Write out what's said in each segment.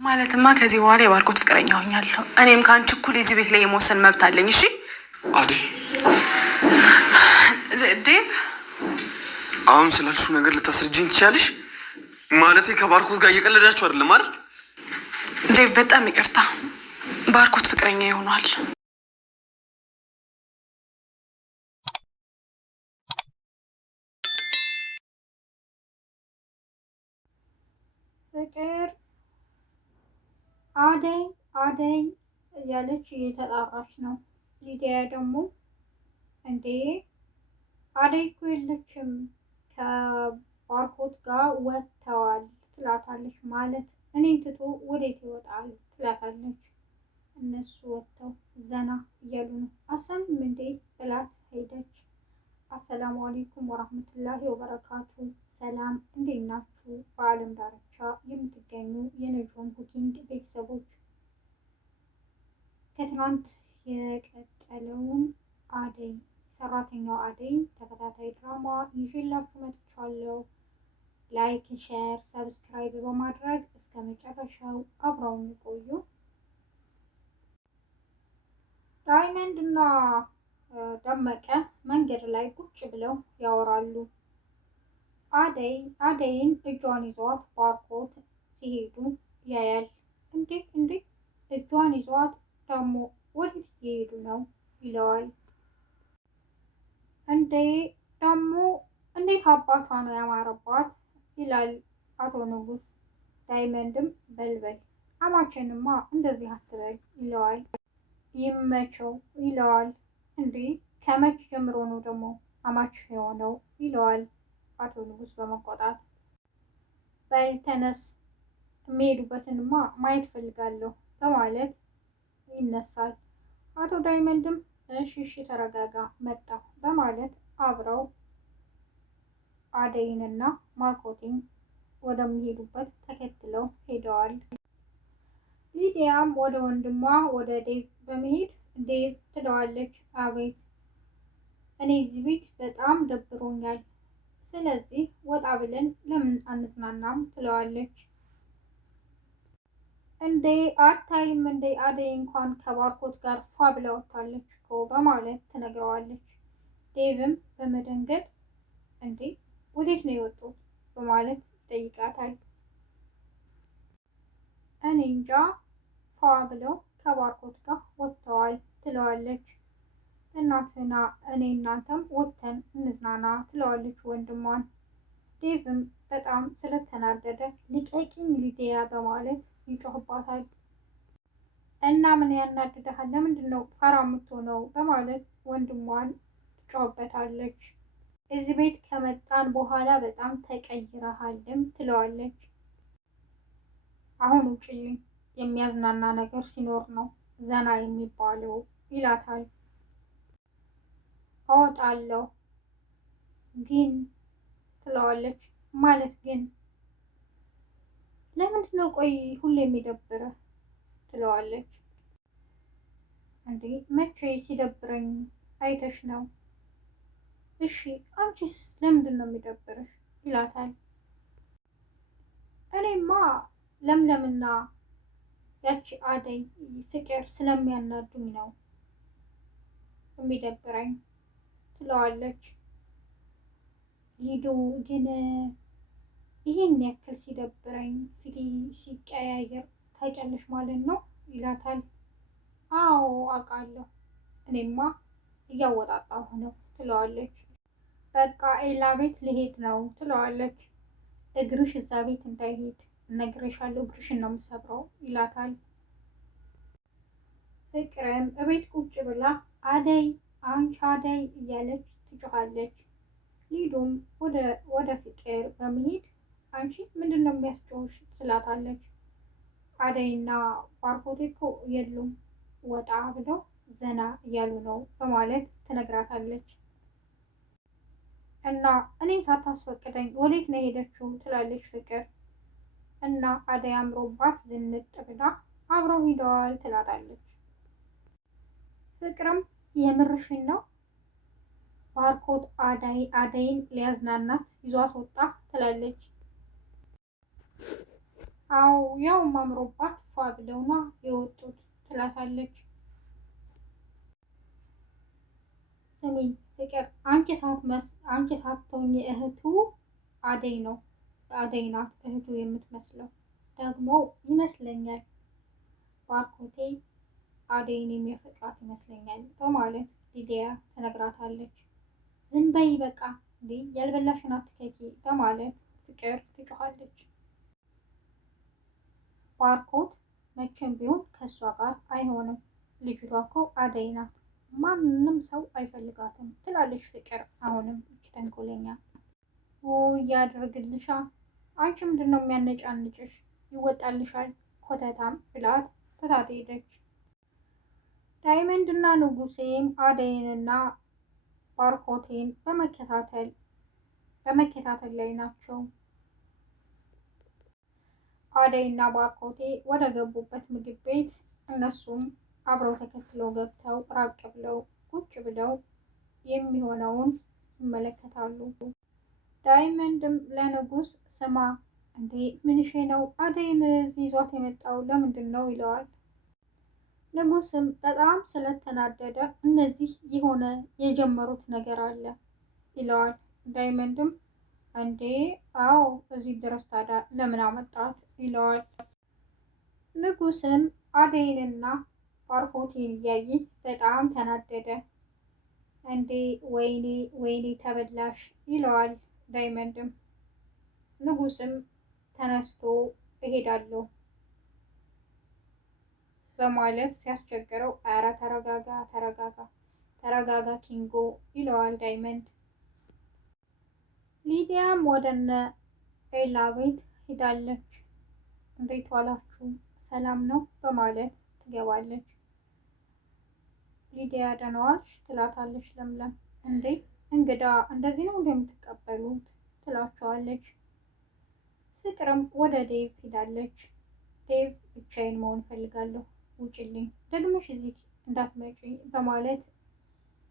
ማለትማ ከዚህ በኋላ የባርኮት ፍቅረኛ ሆኛለሁ። እኔም ከአንቺ እኩል እዚህ ቤት ላይ የመወሰን መብት አለኝ። እሺ አደይ፣ ዴቭ አሁን ስላልሽው ነገር ልታስረጅኝ ትችያለሽ? ማለቴ ከባርኮት ጋር እየቀለዳችሁ አይደለም አይደል? ዴቭ በጣም ይቅርታ፣ ባርኮት ፍቅረኛ ይሆናል። ፍቅር አደይ አደይ እያለች እየተጣራች ነው። ሊዲያ ደግሞ እንዴ አደይ እኮ የለችም ከባርኮት ጋር ወጥተዋል ትላታለች። ማለት እኔን ትቶ ወዴት ይወጣል ትላታለች። እነሱ ወጥተው ዘና እያሉ ነው። አሰምም እንዴ ብላት ሄደች። አሰላሙ አለይኩም ወራህመቱላሂ ወበረካቱ። ሰላም እንዴት ናችሁ? በአለም ዳርቻ የምትገኙ የነጆም ኩኪንግ ቤተሰቦች ከትናንት የቀጠለውን አደይ ሰራተኛው አደይ ተከታታይ ድራማ ይዤላችሁ መጥቻለሁ። ላይክ፣ ሼር፣ ሰብስክራይብ በማድረግ እስከ መጨረሻው አብረውን ይቆዩ። ዳይመንድ እና ደመቀ መንገድ ላይ ቁጭ ብለው ያወራሉ። አደይን እጇን ይዟት ባርኮት ሲሄዱ ያያል። እንዴ እጇን ይዟት ደግሞ ወዴት እየሄዱ ነው ይለዋል። እንዴ ደግሞ እንዴት አባቷ ነው ያማረባት ይላል አቶ ንጉስ። ዳይመንድም በልበል አማቼንማ እንደዚህ አትበል ይለዋል። ይመቸው ይለዋል። እንዴ ከመች ጀምሮ ነው ደግሞ አማች የሆነው ይለዋል አቶ ንጉስ በመቆጣት። በል ተነስ፣ የሚሄዱበትንማ ማየት ፈልጋለሁ በማለት ይነሳል። አቶ ዳይመንድም እሺ ተረጋጋ መጣሁ በማለት አብረው አደይንና ማርኮቲን ወደሚሄዱበት ተከትለው ሄደዋል። ሊዲያም ወደ ወንድሟ ወደ ዴቭ በመሄድ ዴቭ ትለዋለች። አቤት፣ እኔ እዚህ ቤት በጣም ደብሮኛል፣ ስለዚህ ወጣ ብለን ለምን አንዝናናም ትለዋለች። እንዴ አታይም እንዴ አደይ እንኳን ከባርኮት ጋር ፏ ብላ ወጥታለች እኮ በማለት ትነግረዋለች። ዴቭም በመደንገጥ እንዴ ወዴት ነው የወጡት በማለት ይጠይቃታል። እኔ እንጃ ፏ ብለው ከባርኮት ጋር ወጥተዋል ትለዋለች። እናትና እኔ እናንተም ወጥተን እንዝናና ትለዋለች ወንድሟን። ዴቭም በጣም ስለተናደደ ልቀቂኝ ሊዲያ በማለት ይጮህባታል። እና ምን ያናድድሃል? ለምንድን ነው ፈራ የምትሆነው? በማለት ወንድሟን ትጮህበታለች። እዚህ ቤት ከመጣን በኋላ በጣም ተቀይረሃልም ትለዋለች። አሁን ውጭልኝ፣ የሚያዝናና ነገር ሲኖር ነው ዘና የሚባለው ይላታል። አወጣለሁ ግን ትለዋለች። ማለት ግን ለምንድን ነው ቆይ ሁሌ የሚደብርህ ትለዋለች። እንዴ መቼ ሲደብረኝ አይተሽ ነው? እሺ አንቺስ ለምንድን ነው የሚደብርሽ ይላታል። እኔማ ለምለምና ያቺ አደይ ፍቅር ስለሚያናዱኝ ነው የሚደብረኝ ትለዋለች። ሊዱ ግን ይህን ያክል ሲደብረኝ ፊቴ ሲቀያየር ታውቂያለሽ ማለት ነው ይላታል። አዎ አውቃለሁ፣ እኔማ እያወጣጣሁ ነው ትለዋለች። በቃ ኤላ ቤት ልሄድ ነው ትለዋለች። እግርሽ እዛ ቤት እንዳይሄድ እነግርሻለሁ፣ እግርሽን ነው የምሰብረው ይላታል። ፍቅርም እቤት ቁጭ ብላ አደይ አንቺ አደይ እያለች ትጮኻለች። ሊዱም ወደ ፍቅር በመሄድ አንቺ ምንድን ነው የሚያስጮህሽ ትላታለች። አደይና ባርኮቴ እኮ የሉም ወጣ ብለው ዘና እያሉ ነው በማለት ትነግራታለች። እና እኔን ሳታስፈቅደኝ ወዴት ነው የሄደችው ትላለች ፍቅር። እና አደይ አምሮባት ዝንጥ ብላ አብረው ሂደዋል ትላታለች። ፍቅርም የምርሽን ነው ባርኮት አደይን ሊያዝናናት ይዟት ወጣ ትላለች። አዎ ያው አምሮባት ፏ ብለውና የወጡት ትላታለች። ስሚ ፍቅር አንቺ ሳትሆኚ እህቱ አደይ ናት እህቱ የምትመስለው ደግሞ ይመስለኛል ባርኮቴ አደይን የሚያፈቅራት ይመስለኛል በማለት ሊዲያ ትነግራታለች። ዝም በይ በቃ እንዴ ያልበላሽን አትከኪ በማለት ፍቅር ትጮኻለች። ባርኮት መቼም ቢሆን ከእሷ ጋር አይሆንም፣ ልጅቷ እኮ አደይ ናት፣ ማንም ሰው አይፈልጋትም ትላለች ፍቅር። አሁንም እች ተንኮለኛ ያድርግልሻ፣ አንቺ ምንድን ነው የሚያነጫንጭሽ? ይወጣልሻል ኮተታም ብላት ትታት ሄደች። ዳይመንድና ንጉሴም አደይንና ባርኮቴን በመከታተል ላይ ናቸው። አደይና ባርኮቴ ወደ ገቡበት ምግብ ቤት እነሱም አብረው ተከትለው ገብተው ራቅ ብለው ቁጭ ብለው የሚሆነውን ይመለከታሉ። ዳይመንድም ለንጉስ ስማ እንዴ ምንሼ ነው አደይን እዚህ ይዟት የመጣው ለምንድን ነው ይለዋል። ንጉስም በጣም ስለተናደደ እነዚህ የሆነ የጀመሩት ነገር አለ ይለዋል። ዳይመንድም እንዴ አዎ እዚህ ድረስ ታዲያ ለምን አመጣት ይለዋል። ንጉስም አደይንና ባርኮቴን እያየ በጣም ተናደደ። እንዴ ወይኔ ወይኔ ተበላሽ ይለዋል። ዳይመንድም ንጉስም ተነስቶ እሄዳለሁ በማለት ሲያስቸግረው ኧረ ተረጋጋ ተረጋጋ ተረጋጋ ኪንጎ ይለዋል ዳይመንድ። ሊዲያም ወደነ ኤላ ቤት ሄዳለች። እንዴት ዋላችሁ ሰላም ነው በማለት ትገባለች። ሊዲያ ደህና ዋልሽ ትላታለች ለምለም። እንዴ እንግዳ እንደዚህ ነው እንደምትቀበሉት ትላቸዋለች። ፍቅርም ወደ ዴቭ ሄዳለች። ዴቭ ብቻዬን መሆን እፈልጋለሁ ውጭልኝ፣ ደግመሽ እዚህ እንዳትመጪ በማለት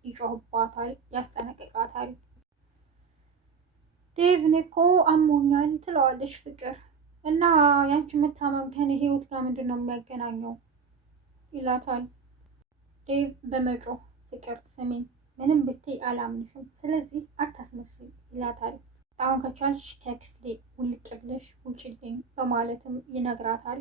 ይጮህባታል፣ ያስጠነቅቃታል። ዴቭን እኮ አሞኛል ትለዋለች ፍቅር እና ያንቺ መታመም ከኔ ህይወት ጋር ምንድን ነው የሚያገናኘው ይላታል። ዴቭ በመጮህ ፍቅር ስሚኝ ምንም ብትይ አላምንሽም፣ ስለዚህ አታስመስል ይላታል። አሁን ከቻልሽ ከክፍሌ ውልቅ ብለሽ ውጭልኝ በማለትም ይነግራታል።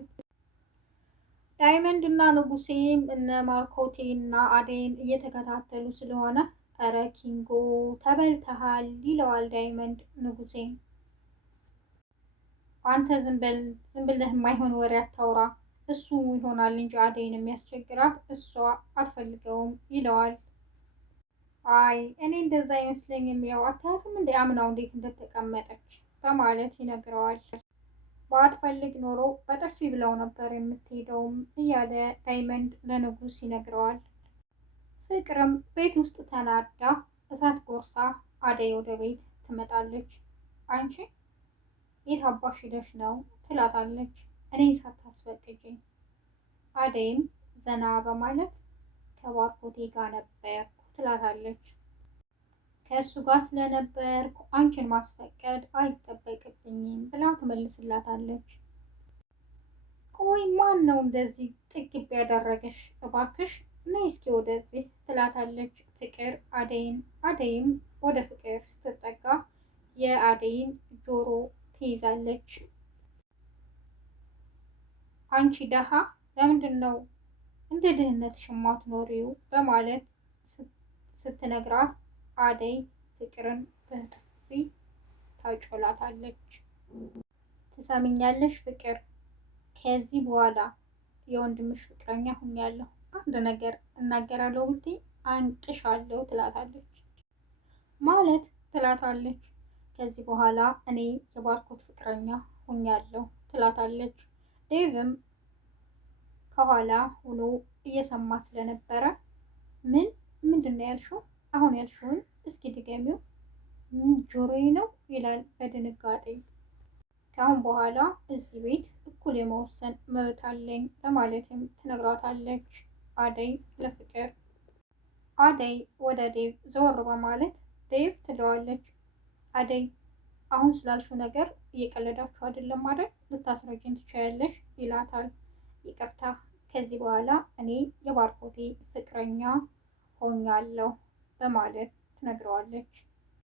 ዳይመንድ እና ንጉሴም እነ ማርኮቴ እና አደይን እየተከታተሉ ስለሆነ ኧረ ኪንጎ ተበልተሃል ይለዋል ዳይመንድ ንጉሴን። አንተ ዝም ብለህ የማይሆን ወሬ አታውራ፣ እሱ ይሆናል እንጂ አደይን የሚያስቸግራት እሷ አትፈልገውም ይለዋል። አይ እኔ እንደዛ አይመስለኝም፣ ያው አታያትም እንደ አምናው እንዴት እንደተቀመጠች በማለት ይነግረዋል። ባትፈልግ ኖሮ በጥርሲ ብለው ነበር የምትሄደውም እያለ ዳይመንድ ለንጉስ ይነግረዋል። ፍቅርም ቤት ውስጥ ተናዳ እሳት ጎርሳ አደይ ወደ ቤት ትመጣለች። አንቺ የት አባሽ ሄደሽ ነው ትላታለች። እኔ ሳታስፈቅጂኝ። አደይም ዘና በማለት ከባርኮቴ ጋር ነበርኩ ትላታለች። ከእሱ ጋር ስለነበርኩ አንቺን ማስፈቀድ አይጠበቅብኝም ብላ ትመልስላታለች። ቆይ ማን ነው እንደዚህ ጥግብ ያደረገሽ? እባክሽ ነይ እስኪ ወደዚህ ትላታለች ፍቅር አደይም ወደ ፍቅር ስትጠጋ የአደይን ጆሮ ትይዛለች። አንቺ ደሃ ለምንድን ነው እንደ ድህነትሽ የማትኖሪው በማለት ስትነግራት አደይ ፍቅርን በጥፊ ታጮላታለች። ትሰምኛለሽ ፍቅር፣ ከዚህ በኋላ የወንድምሽ ፍቅረኛ ሁኛለሁ፣ አንድ ነገር እናገራለሁ ብትይ አንቅሻለሁ ትላታለች። ማለት ትላታለች። ከዚህ በኋላ እኔ የባርኮት ፍቅረኛ ሁኛለሁ ትላታለች። ዴቭም ከኋላ ሆኖ እየሰማ ስለነበረ ምንድን ነው ያልሽው? አሁን ያልሽውን እስኪ ድገሚው፣ ጆሮዬ ነው ይላል በድንጋጤ። ከአሁን በኋላ እዚህ ቤት እኩል የመወሰን መብት አለኝ በማለትም ትነግራታለች አደይ ለፍቅር። አደይ ወደ ዴቭ ዘወር በማለት ዴቭ ትለዋለች። አደይ አሁን ስላልሽው ነገር እየቀለዳችሁ አይደለም አይደል? ልታስረጅኝ ትችያለሽ ይላታል። ይቅርታ ከዚህ በኋላ እኔ የባርኮቴ ፍቅረኛ ሆኛለሁ በማለት ትነግረዋለች።